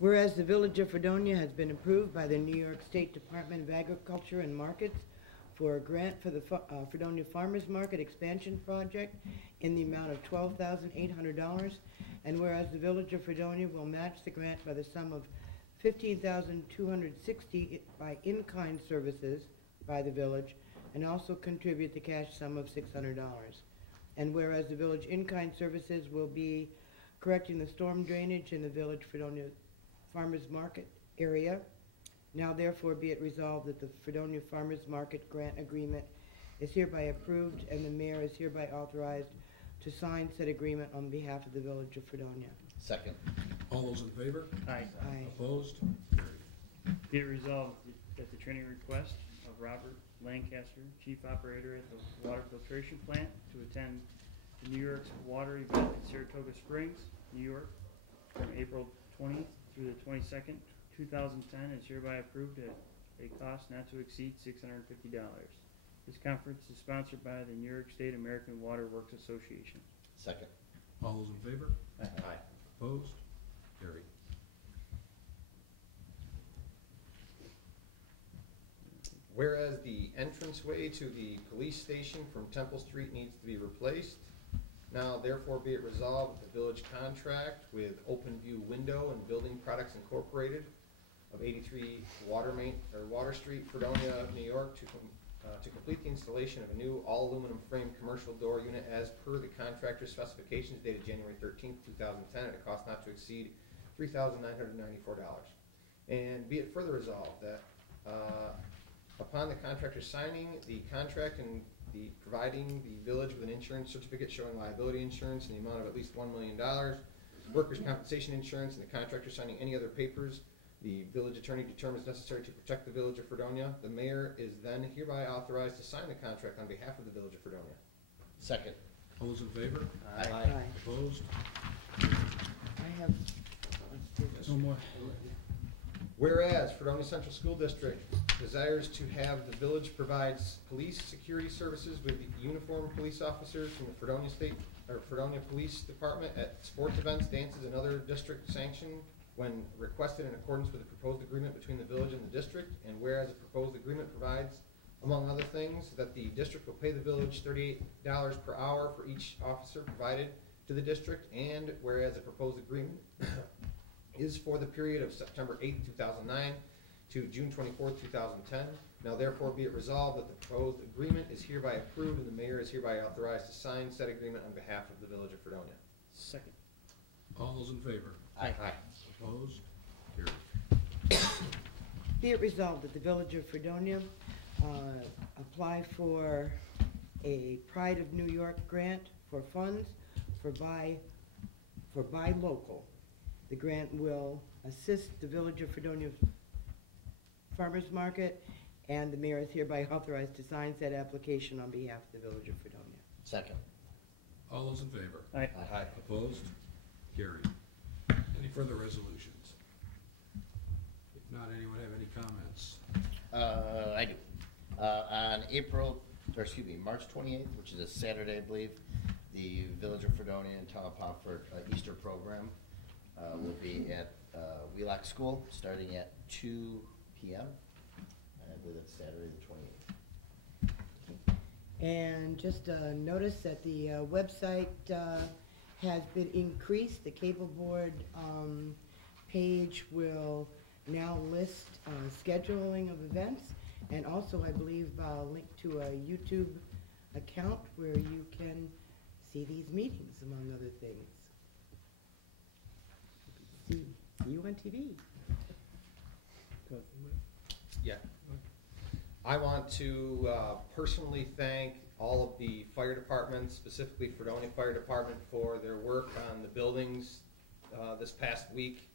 Whereas the Village of Fredonia has been approved by the New York State Department of Agriculture and Markets for a grant for the Fredonia Farmers Market Expansion Project in the amount of $12,800, and whereas the Village of Fredonia will match the grant by the sum of $15,260 by in-kind services by the village, and also contribute the cash sum of $600. And whereas the village in-kind services will be correcting the storm drainage in the Village Fredonia Farmers Market area, now therefore be it resolved that the Fredonia Farmers Market grant agreement is hereby approved, and the mayor is hereby authorized to sign said agreement on behalf of the Village of Fredonia. Second. All those in favor? Aye. Aye. Opposed? Carried. Be it resolved at the training request of Robert Lancaster, Chief Operator at the Water Filtration Plant, to attend the New York's water event in Saratoga Springs, New York, from April 20th through the 22nd, 2010, is hereby approved at a cost not to exceed $650. This conference is sponsored by the New York State American Water Works Association. Second. All those in favor? Aye. Opposed? Carried. Whereas the entranceway to the police station from Temple Street needs to be replaced, now therefore be it resolved that the village contract with Open View Window and Building Products Incorporated of 83 Water Street, Fredonia, New York, to complete the installation of a new all-aluminum frame commercial door unit as per the contractor's specifications dated January 13th, 2010, at a cost not to exceed $3,994. And be it further resolved that upon the contractor signing the contract and providing the village with an insurance certificate showing liability insurance in the amount of at least $1 million, workers' compensation insurance, and the contractor signing any other papers the village attorney determines necessary to protect the Village of Fredonia, the mayor is then hereby authorized to sign the contract on behalf of the Village of Fredonia. Second. All those in favor? Aye. Aye. Opposed? I have, No more. Whereas Fredonia Central School District desires to have the village provides police security services with uniformed police officers from the Fredonia Police Department at sports events, dances, and other district sanctioned when requested in accordance with the proposed agreement between the village and the district, and whereas the proposed agreement provides, among other things, that the district will pay the village $38 per hour for each officer provided to the district, and whereas the proposed agreement is for the period of September 8th, 2009 to June 24th, 2010. Now therefore be it resolved that the proposed agreement is hereby approved, and the mayor is hereby authorized to sign said agreement on behalf of the Village of Fredonia. Second. All those in favor? Aye. Opposed? Carried. be it resolved that the Village of Fredonia apply for a Pride of New York grant for funds for buy local. The grant will assist the Village of Fredonia Farmers Market, and the mayor is hereby authorized to sign said application on behalf of the Village of Fredonia. Second. All those in favor? Aye. Aye. Opposed? Carried. Any further resolutions? If not, anyone have any comments? I do. On March 28th, which is a Saturday, I believe, the Village of Fredonia and Town of Pomfret Easter program will be at Wheelock School, starting at 2 p.m. I believe that's Saturday the 28th. And just notice that the website has been increased. The cable board page will now list scheduling of events, and also I believe link to a YouTube account where you can see these meetings, among other things. See you on TV. Yeah. I want to personally thank all of the fire departments, specifically Fredonia Fire Department, for their work on the buildings this past week.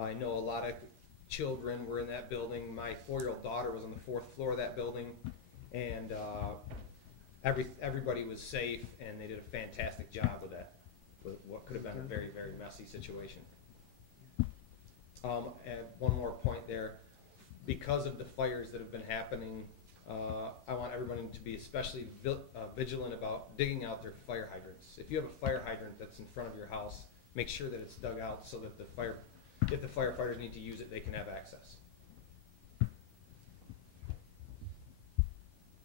I know a lot of children were in that building. My 4-year-old daughter was on the 4th floor of that building, and everybody was safe, and they did a fantastic job with that, with what could have been a very, very messy situation. And one more point there. Because of the fires that have been happening, I want everyone to be especially vigilant about digging out their fire hydrants. If you have a fire hydrant that's in front of your house, make sure that it's dug out so that the if the firefighters need to use it, they can have access.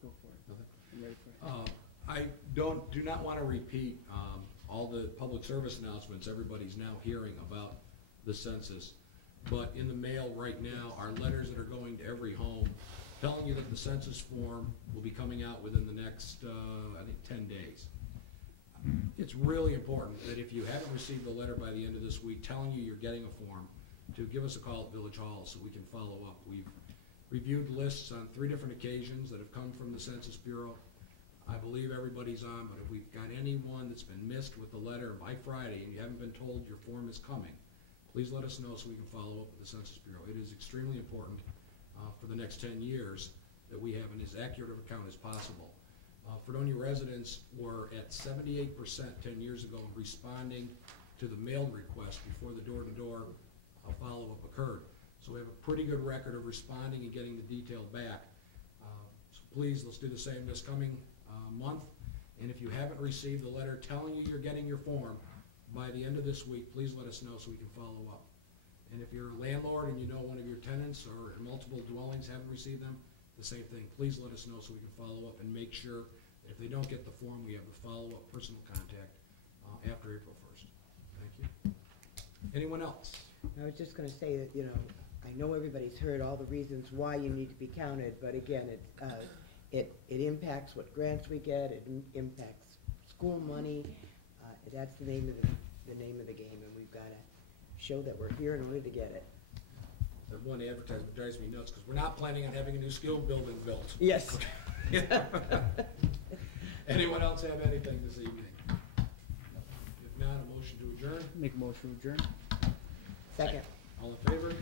Go for it. I'm ready for it. I do not want to repeat all the public service announcements everybody's now hearing about the census. But in the mail right now are letters that are going to every home telling you that the census form will be coming out within the next, I think, 10 days. It's really important that if you haven't received a letter by the end of this week telling you you're getting a form, to give us a call at Village Hall so we can follow up. We've reviewed lists on 3 different occasions that have come from the Census Bureau. I believe everybody's on, but if we've got anyone that's been missed with the letter by Friday and you haven't been told your form is coming, please let us know so we can follow up with the Census Bureau. It is extremely important for the next 10 years that we have an as accurate of a count as possible. Fredonia residents were at 78% 10 years ago responding to the mail request before the door-to-door follow-up occurred. So we have a pretty good record of responding and getting the detail back. So please, let's do the same this coming month. And if you haven't received the letter telling you you're getting your form by the end of this week, please let us know so we can follow up. And if you're a landlord and you know one of your tenants or multiple dwellings haven't received them, the same thing. Please let us know so we can follow up and make sure that if they don't get the form, we have the follow-up personal contact after April 1st. Thank you. Anyone else? I was just gonna say that, you know, I know everybody's heard all the reasons why you need to be counted, but again, it impacts what grants we get, it impacts school money. That's the name of the game, and we've gotta show that we're here in order to get it. The one advertisement drives me nuts because we're not planning on having a new skill building built. Yes. Anyone else have anything this evening? If not, a motion to adjourn. Make a motion to adjourn. Second. All in favor?